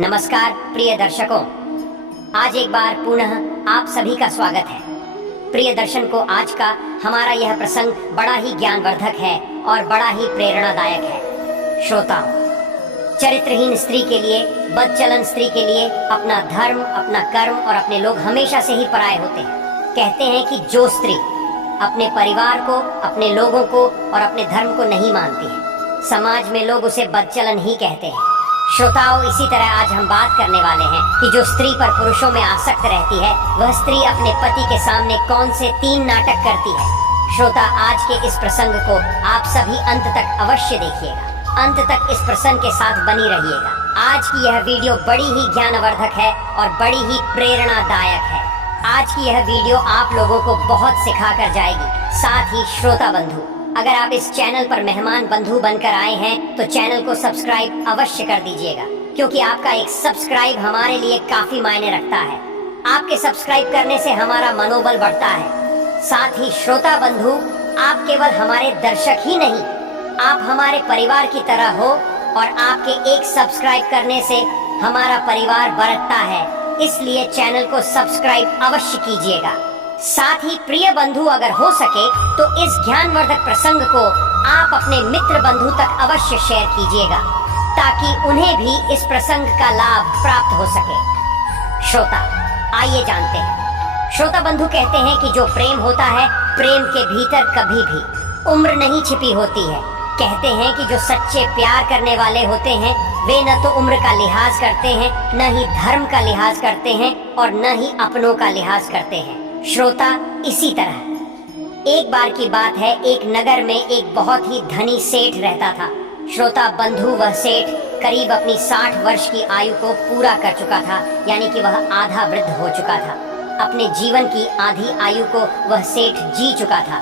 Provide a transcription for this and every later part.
नमस्कार प्रिय दर्शकों, आज एक बार पुनः आप सभी का स्वागत है। प्रिय दर्शन को आज का हमारा यह प्रसंग बड़ा ही ज्ञानवर्धक है और बड़ा ही प्रेरणादायक है। श्रोताओं, चरित्रहीन स्त्री के लिए, बदचलन स्त्री के लिए अपना धर्म, अपना कर्म और अपने लोग हमेशा से ही पराये होते हैं। कहते हैं कि जो स्त्री अपने परिवार को, अपने लोगों को और अपने धर्म को नहीं मानती है, समाज में लोग उसे बदचलन ही कहते हैं। श्रोताओं, इसी तरह आज हम बात करने वाले हैं कि जो स्त्री पर पुरुषों में आसक्त रहती है, वह स्त्री अपने पति के सामने कौन से 3 नाटक करती है। श्रोता, आज के इस प्रसंग को आप सभी अंत तक अवश्य देखिएगा। अंत तक इस प्रसंग के साथ बनी रहिएगा। आज की यह वीडियो बड़ी ही ज्ञानवर्धक है और बड़ी ही प्रेरणादायक है। आज की यह वीडियो आप लोगों को बहुत सिखा कर जाएगी। साथ ही श्रोता बंधु, अगर आप इस चैनल पर मेहमान बंधु बनकर आए हैं तो चैनल को सब्सक्राइब अवश्य कर दीजिएगा, क्योंकि आपका एक सब्सक्राइब हमारे लिए काफी मायने रखता है। आपके सब्सक्राइब करने से हमारा मनोबल बढ़ता है। साथ ही श्रोता बंधु, आप केवल हमारे दर्शक ही नहीं, आप हमारे परिवार की तरह हो और आपके एक सब्सक्राइब करने से हमारा परिवार बढ़ता है। इसलिए चैनल को सब्सक्राइब अवश्य कीजिएगा। साथ ही प्रिय बंधु, अगर हो सके तो इस ज्ञानवर्धक प्रसंग को आप अपने मित्र बंधु तक अवश्य शेयर कीजिएगा, ताकि उन्हें भी इस प्रसंग का लाभ प्राप्त हो सके। श्रोता, आइए जानते हैं। श्रोता बंधु कहते हैं कि जो प्रेम होता है, प्रेम के भीतर कभी भी उम्र नहीं छिपी होती है। कहते हैं कि जो सच्चे प्यार करने वाले होते हैं, वे न तो उम्र का लिहाज करते हैं, न ही धर्म का लिहाज करते हैं और न ही अपनों का लिहाज करते हैं। श्रोता, इसी तरह एक बार की बात है, एक नगर में एक बहुत ही धनी सेठ रहता था। श्रोता बंधु, वह सेठ करीब अपनी 60 वर्ष की आयु को पूरा कर चुका था, यानी कि वह आधा वृद्ध हो चुका था। अपने जीवन की आधी आयु को वह सेठ जी चुका था।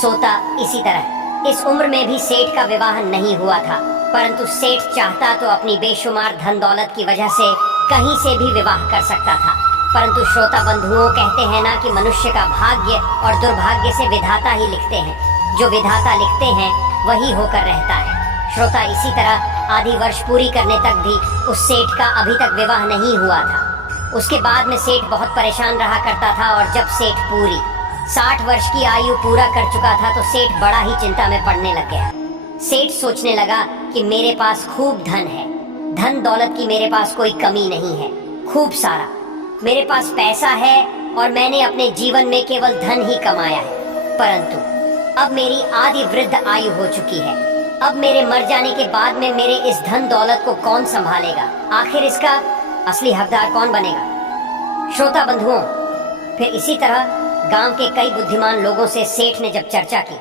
सोता इसी तरह इस उम्र में भी सेठ का विवाह नहीं हुआ था, परंतु सेठ चाहता तो अपनी बेशुमार धन दौलत की वजह से कहीं से भी विवाह कर सकता था। परंतु श्रोता बंधुओं, कहते हैं ना कि मनुष्य का भाग्य और दुर्भाग्य से विधाता ही लिखते हैं। जो विधाता लिखते हैं वही होकर रहता है। श्रोता, इसी तरह आधी वर्ष पूरी करने तक भी उस सेठ का अभी तक विवाह नहीं हुआ था। उसके बाद में सेठ बहुत परेशान रहा करता था और जब सेठ पूरी 60 वर्ष की आयु पूरा कर चुका था तो सेठ बड़ा ही चिंता में पड़ने लग गया। सेठ सोचने लगा कि मेरे पास खूब धन है, धन दौलत की मेरे पास कोई कमी नहीं है, खूब सारा मेरे पास पैसा है और मैंने अपने जीवन में केवल धन ही कमाया है। परंतु अब मेरी आधी वृद्ध आयु हो चुकी है। अब मेरे मर जाने के बाद में मेरे इस धन दौलत को कौन संभालेगा? आखिर इसका असली हकदार कौन बनेगा? श्रोता बंधुओं, फिर इसी तरह गांव के कई बुद्धिमान लोगों से सेठ ने जब चर्चा की,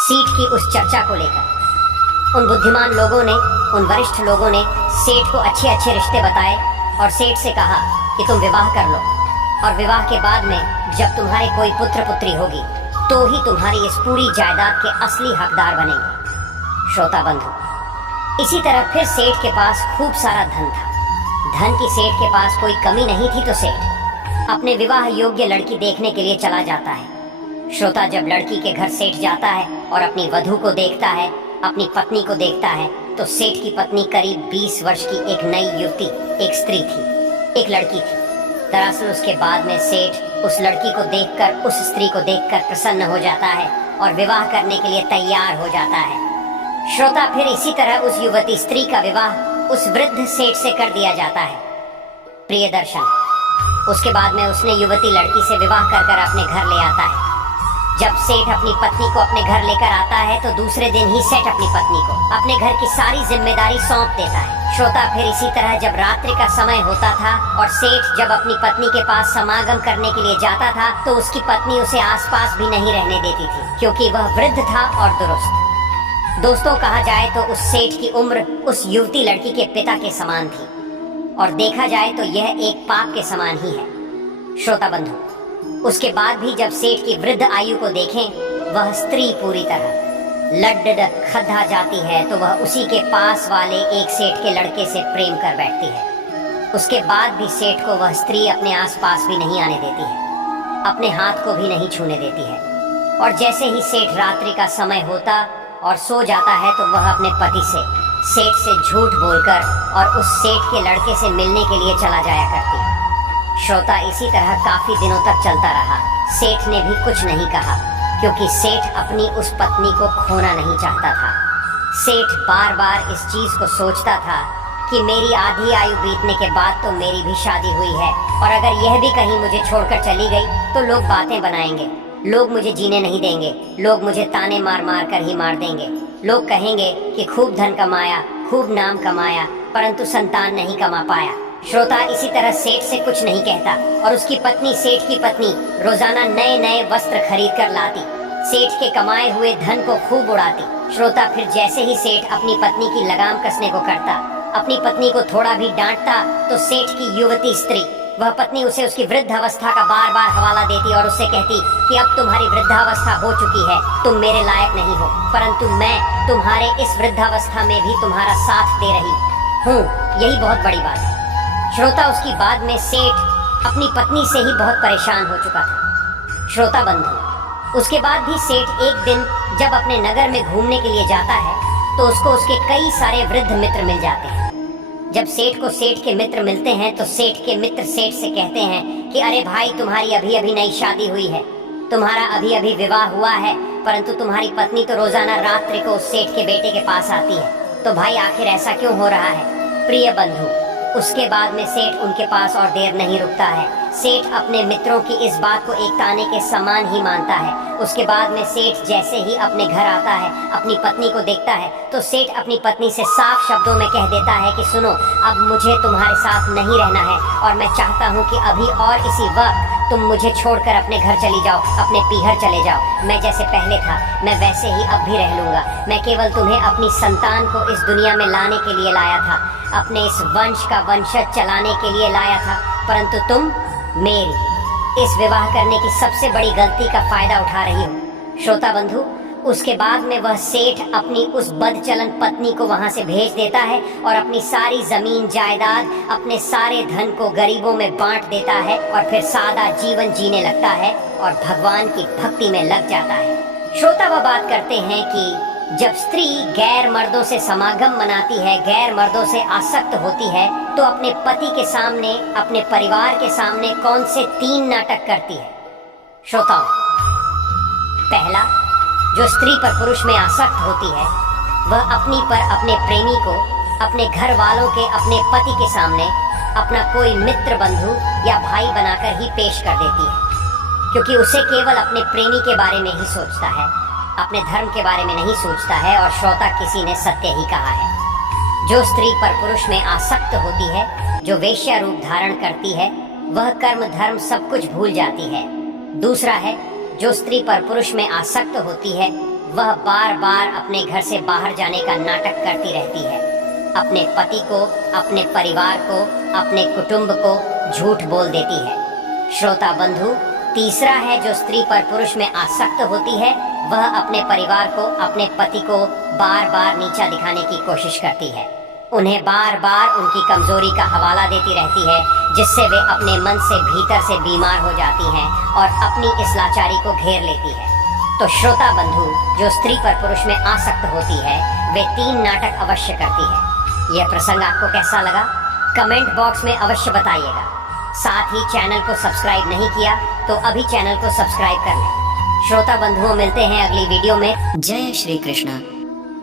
सीट की उस चर्चा को लेकर, उन बुद्धिमान लोगों ने, उन वरिष्ठ लोगों ने सेठ को अच्छे अच्छे रिश्ते बताए और सेठ से कहा कि तुम विवाह कर लो और विवाह के बाद में जब तुम्हारे कोई पुत्र पुत्री होगी तो ही तुम्हारी इस पूरी जायदाद के असली हकदार बनेंगे। श्रोता बंधु, इसी तरह फिर सेठ के पास खूब सारा धन था। धन की सेठ के पास कोई कमी नहीं थी तो सेठ अपने विवाह योग्य लड़की देखने के लिए चला जाता है। श्रोता, जब लड़की के घर सेठ जाता है और अपनी वधू को देखता है, अपनी पत्नी को देखता है, तो सेठ की पत्नी करीब 20 वर्ष की एक नई युवती, एक स्त्री थी, एक लड़की थी। दरअसल उसके बाद में सेठ उस लड़की को देखकर, उस स्त्री को देखकर प्रसन्न हो जाता है और विवाह करने के लिए तैयार हो जाता है। श्रोता, फिर इसी तरह उस युवती स्त्री का विवाह उस वृद्ध सेठ से कर दिया जाता है। प्रिय दर्शन, उसके बाद में उसने युवती लड़की से विवाह कर अपने घर ले आता है। जब सेठ अपनी पत्नी को अपने घर लेकर आता है तो दूसरे दिन ही सेठ अपनी पत्नी को अपने घर की सारी जिम्मेदारी सौंप देता है। श्रोता, फिर इसी तरह जब रात्रि का समय होता था और सेठ जब अपनी पत्नी के पास समागम करने के लिए जाता था तो उसकी पत्नी उसे आसपास भी नहीं रहने देती थी, क्योंकि वह वृद्ध था और दुरुस्त। दोस्तों, कहा जाए तो उस सेठ की उम्र उस युवती लड़की के पिता के समान थी और देखा जाए तो यह एक पाप के समान ही है। श्रोता बंधु, उसके बाद भी जब सेठ की वृद्ध आयु को देखें, वह स्त्री पूरी तरह लड्ड खद्धा जाती है तो वह उसी के पास वाले एक सेठ के लड़के से प्रेम कर बैठती है। उसके बाद भी सेठ को वह स्त्री अपने आसपास भी नहीं आने देती है, अपने हाथ को भी नहीं छूने देती है। और जैसे ही सेठ रात्रि का समय होता और सो जाता है तो वह अपने पति से सेठ से झूठ बोलकर और उस सेठ के लड़के से मिलने के लिए चला जाया करती। श्रोता, इसी तरह काफी दिनों तक चलता रहा। सेठ ने भी कुछ नहीं कहा, क्योंकि सेठ अपनी उस पत्नी को खोना नहीं चाहता था। सेठ बार बार इस चीज को सोचता था कि मेरी आधी आयु बीतने के बाद तो मेरी भी शादी हुई है, और अगर यह भी कहीं मुझे छोड़कर चली गई तो लोग बातें बनाएंगे, लोग मुझे जीने नहीं देंगे, लोग मुझे ताने मार मार कर ही मार देंगे। लोग कहेंगे कि खूब धन कमाया, खूब नाम कमाया, परंतु संतान नहीं कमा पाया। श्रोता, इसी तरह सेठ से कुछ नहीं कहता और उसकी पत्नी, सेठ की पत्नी, रोजाना नए नए वस्त्र खरीद कर लाती, सेठ के कमाए हुए धन को खूब उड़ाती। श्रोता, फिर जैसे ही सेठ अपनी पत्नी की लगाम कसने को करता, अपनी पत्नी को थोड़ा भी डांटता, तो सेठ की युवती स्त्री, वह पत्नी उसे उसकी वृद्धावस्था का बार बार हवाला देती और उससे कहती कि अब तुम्हारी वृद्धावस्था हो चुकी है, तुम मेरे लायक नहीं हो, परंतु मैं तुम्हारे इस वृद्धावस्था में भी तुम्हारा साथ दे रही हूँ। यही बहुत बड़ी बात है। श्रोता, उसकी बाद में सेठ अपनी पत्नी से ही बहुत परेशान हो चुका था। श्रोता बंधु, उसके बाद भी सेठ एक दिन जब अपने नगर में घूमने के लिए जाता है तो उसको उसके कई सारे वृद्ध मित्र मिल जाते हैं। जब सेठ को सेठ के मित्र मिलते हैं तो सेठ के मित्र सेठ से कहते हैं कि अरे भाई, तुम्हारी अभी अभी नई शादी हुई है, तुम्हारा अभी अभी विवाह हुआ है, परंतु तुम्हारी पत्नी तो रोजाना रात्रि को उस सेठ के बेटे के पास आती है, तो भाई आखिर ऐसा क्यों हो रहा है? प्रिय बंधु, उसके बाद में सेठ उनके पास और देर नहीं रुकता है। सेठ अपने मित्रों की इस बात को एक ताने के समान ही मानता है। उसके बाद में सेठ जैसे ही अपने घर आता है, अपनी पत्नी को देखता है, तो सेठ अपनी पत्नी से साफ शब्दों में कह देता है कि सुनो, अब मुझे तुम्हारे साथ नहीं रहना है और मैं चाहता हूँ कि अभी और इसी वक्त तुम मुझे छोड़कर अपने घर चली जाओ, अपने पीहर चले जाओ। मैं जैसे पहले था मैं वैसे ही अब भी रह लूंगा। मैं केवल तुम्हें अपनी संतान को इस दुनिया में लाने के लिए लाया था, अपने इस वंश का वंशज चलाने के लिए लाया था, परंतु तुम मेरी इस विवाह करने की सबसे बड़ी गलती का फायदा उठा रही हो। श्रोता बंधु, उसके बाद में वह सेठ अपनी उस बदचलन पत्नी को वहां से भेज देता है और अपनी सारी जमीन जायदाद, अपने सारे धन को गरीबों में बांट देता है और फिर सादा जीवन जीने लगता है और भगवान की भक्ति में लग जाता है। श्रोता, वह बात करते हैं कि जब स्त्री गैर मर्दों से समागम मनाती है, गैर मर्दों से आसक्त होती है, तो अपने पति के सामने, अपने परिवार के सामने कौन से 3 नाटक करती है? श्रोताओं, पहला, जो स्त्री पर पुरुष में आसक्त होती है, वह अपनी पर अपने प्रेमी को अपने घर वालों के, अपने पति के सामने अपना कोई मित्र, बंधु या भाई बनाकर ही पेश कर देती है, क्योंकि उसे केवल अपने प्रेमी के बारे में ही सोचता है, अपने धर्म के बारे में नहीं सोचता है। और श्रोता, किसी ने सत्य ही कहा है, जो स्त्री पर पुरुष में आसक्त होती है, जो वेश्या रूप धारण करती है, वह कर्म धर्म सब कुछ भूल जाती है। दूसरा है, जो स्त्री पर पुरुष में आसक्त होती है, वह बार बार अपने घर से बाहर जाने का नाटक करती रहती है, अपने पति को, अपने परिवार को, अपने कुटुंब को झूठ बोल देती है। श्रोता बंधु, तीसरा है, जो स्त्री पर पुरुष में आसक्त होती है, वह अपने परिवार को, अपने पति को बार बार नीचा दिखाने की कोशिश करती है, उन्हें बार बार उनकी कमजोरी का हवाला देती रहती है, जिससे वे अपने मन से भीतर से बीमार हो जाती हैं और अपनी इस लाचारी को घेर लेती है। तो श्रोता बंधु, जो स्त्री पर पुरुष में आसक्त होती है, वे 3 नाटक अवश्य करती है। यह प्रसंग आपको कैसा लगा? कमेंट बॉक्स में अवश्य बताइएगा। साथ ही चैनल को सब्सक्राइब नहीं किया तो अभी चैनल को सब्सक्राइब कर लें। श्रोता बंधुओं, मिलते हैं अगली वीडियो में। जय श्री कृष्ण।